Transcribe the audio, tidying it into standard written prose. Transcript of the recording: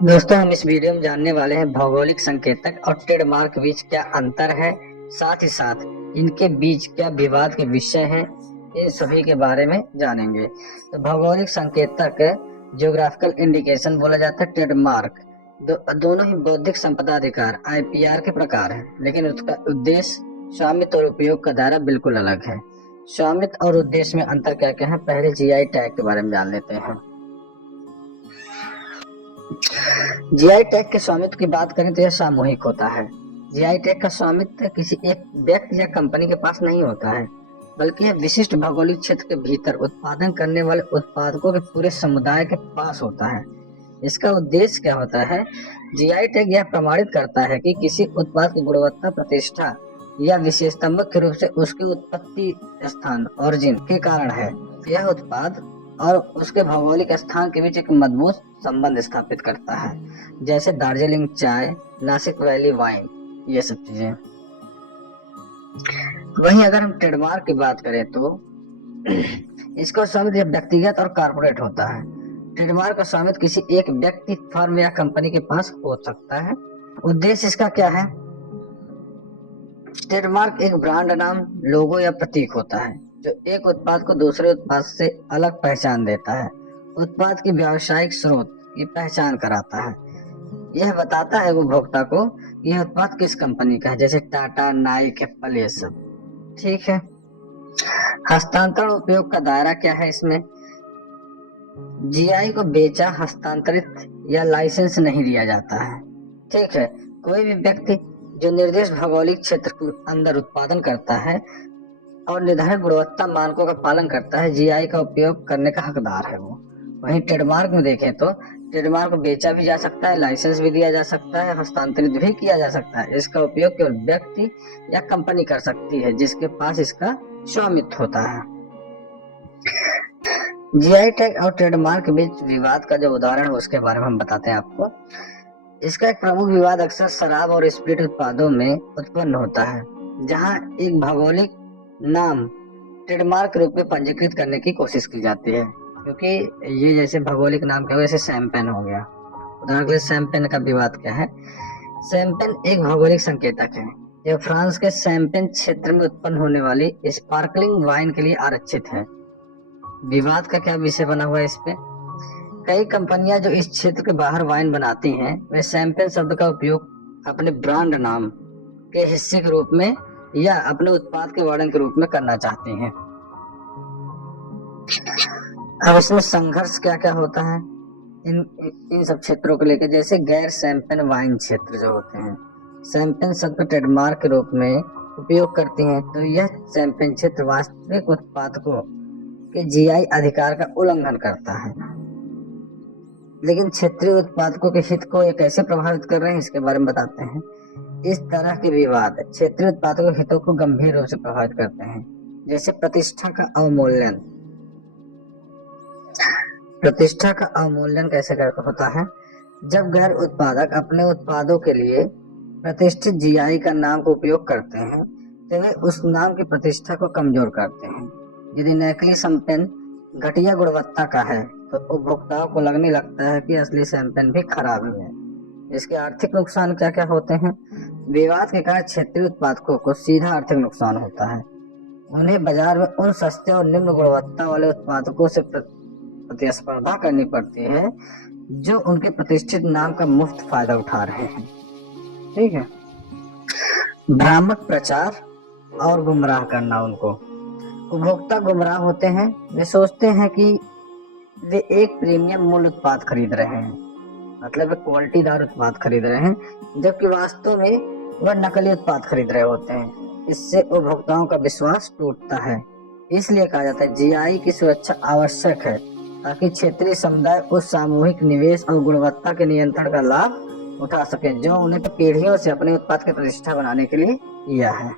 दोस्तों, हम इस वीडियो में जानने वाले हैं भौगोलिक संकेतक और ट्रेडमार्क के बीच क्या अंतर है, साथ ही साथ इनके बीच क्या विवाद के विषय हैं, इन सभी के बारे में जानेंगे। तो भौगोलिक संकेतक ज्योग्राफिकल इंडिकेशन बोला जाता है। ट्रेडमार्क दोनों ही बौद्धिक संपदा अधिकार IPR के प्रकार हैं, लेकिन उसका उद्देश्य, स्वामित्व और उपयोग का दायरा बिल्कुल अलग है। स्वामित्व और उद्देश्य में अंतर क्या क्या है, पहले GI टैग के बारे में जान लेते हैं। जीआई टैग के स्वामित्व की बात करें तो यह सामूहिक होता है। जीआई टैग का स्वामित्व किसी एक व्यक्ति या कंपनी के पास नहीं होता है, बल्कि यह विशिष्ट भौगोलिक क्षेत्र के भीतर उत्पादन करने वाले उत्पादकों के पूरे समुदाय के पास होता है। इसका उद्देश्य क्या होता है? जीआई टैग यह प्रमाणित करता है कि किसी उत्पाद की गुणवत्ता, प्रतिष्ठा या विशेषता मुख्य रूप से उसकी उत्पत्ति स्थान ऑरिजिन के कारण है। यह उत्पाद और उसके भौगोलिक स्थान के बीच एक मजबूत संबंध स्थापित करता है, जैसे दार्जिलिंग चाय, नासिक वैली वाइन, ये सब चीजें। वहीं अगर हम ट्रेडमार्क की बात करें तो इसका स्वामित्व व्यक्तिगत और कारपोरेट होता है। ट्रेडमार्क का स्वामित्व किसी एक व्यक्ति, फर्म या कंपनी के पास हो सकता है। उद्देश्य इसका क्या है? ट्रेडमार्क एक ब्रांड नाम, लोगो या प्रतीक होता है जो एक उत्पाद को दूसरे उत्पाद से अलग पहचान देता है। उत्पाद की व्यावसायिक स्रोत की पहचान कराता है। यह बताता है उपभोक्ता को कि यह उत्पाद किस कंपनी का है, जैसे टाटा, नाइक, एप्पल, ये सब। ठीक है। हस्तांतरण उपयोग का दायरा क्या है इसमें? जीआई को बेचा, हस्तांतरित या लाइसेंस नहीं दिया जाता है। ठीक है। कोई भी व्यक्ति जो निर्दिष्ट भौगोलिक क्षेत्र के अंदर उत्पादन करता है और निर्धारित गुणवत्ता मानकों का पालन करता है, जीआई का उपयोग करने का हकदार है वो। वहीं ट्रेडमार्क में देखें तो ट्रेडमार्क को बेचा भी जा सकता है, लाइसेंस भी दिया जा सकता है, हस्तांतरित भी किया जा सकता है। इसका उपयोग केवल व्यक्ति या कंपनी कर सकती है जिसके पास इसका स्वामित्व होता है। जीआई टैग और ट्रेडमार्क के बीच विवाद का जो उदाहरण है उसके बारे में हम बताते हैं आपको। इसका एक प्रमुख विवाद अक्सर शराब और स्पिरिट उत्पादों में उत्पन्न होता है, जहां एक भौगोलिक नाम ट्रेडमार्क रूप में पंजीकृत करने की कोशिश की जाती है। क्योंकि ये जैसे भौगोलिक नाम क्या हो, जैसे शैंपेन हो गया। उदाहरण के लिए शैंपेन का विवाद क्या है? शैंपेन एक भौगोलिक संकेतक है। यह फ्रांस के शैंपेन क्षेत्र में उत्पन्न होने वाली स्पार्कलिंग वाइन के लिए आरक्षित है। विवाद का क्या विषय बना हुआ है इस पे? कई कंपनियां जो इस क्षेत्र के बाहर वाइन बनाती हैं, वे शैंपेन शब्द का उपयोग अपने ब्रांड नाम के हिस्से के रूप में या अपने उत्पाद के वर्णन के रूप में करना चाहती हैं। अब इसमें संघर्ष क्या क्या होता है इन सब क्षेत्रों को लेकर? जैसे गैर शैंपेन वाइन क्षेत्र जो होते हैं, शैंपेन शब्द का ट्रेडमार्क के रूप में उपयोग करती हैं, तो यह शैंपेन क्षेत्र वास्तविक उत्पादकों के जीआई अधिकार का उल्लंघन करता है। लेकिन क्षेत्रीय उत्पादकों के हित को ये कैसे प्रभावित कर रहे हैं, इसके बारे में बताते हैं। इस तरह के विवाद क्षेत्रीय उत्पादकों के हितों को गंभीर रूप से प्रभावित करते हैं। जैसे प्रतिष्ठा का अवमूल्यन। प्रतिष्ठा का अवमूल्यन कैसे होता है? जब गैर उत्पादक अपने उत्पादों के लिए प्रतिष्ठित जीआई का नाम का उपयोग करते हैं, तो वे उस नाम की प्रतिष्ठा को कमजोर करते हैं। यदि नकली शैंपेन घटिया गुणवत्ता का है तो उपभोक्ताओं को लगने लगता है कि असली शैंपेन भी खराब ही है। इसके आर्थिक नुकसान क्या क्या होते हैं? विवाद के कारण क्षेत्रीय उत्पादकों को सीधा आर्थिक नुकसान होता है। उन्हें बाजार में उन सस्ते और निम्न गुणवत्ता वाले उत्पादकों से प्रतिस्पर्धा करनी पड़ती है जो उनके प्रतिष्ठित नाम का मुफ्त फायदा उठा रहे हैं। ठीक है। भ्रामक प्रचार और गुमराह करना उनको। उपभोक्ता गुमराह होते हैं। वे सोचते हैं कि वे एक प्रीमियम मूल्य उत्पाद खरीद रहे हैं, मतलब वे क्वालिटीदार उत्पाद खरीद रहे हैं, जबकि वास्तव में वह नकली उत्पाद खरीद रहे होते हैं। इससे उपभोक्ताओं का विश्वास टूटता है। इसलिए कहा जाता है जीआई की सुरक्षा आवश्यक है, ताकि क्षेत्रीय समुदाय उस सामूहिक निवेश और गुणवत्ता के नियंत्रण का लाभ उठा सके जो उन्हें पीढ़ियों से अपने उत्पाद की प्रतिष्ठा बनाने के लिए किया है।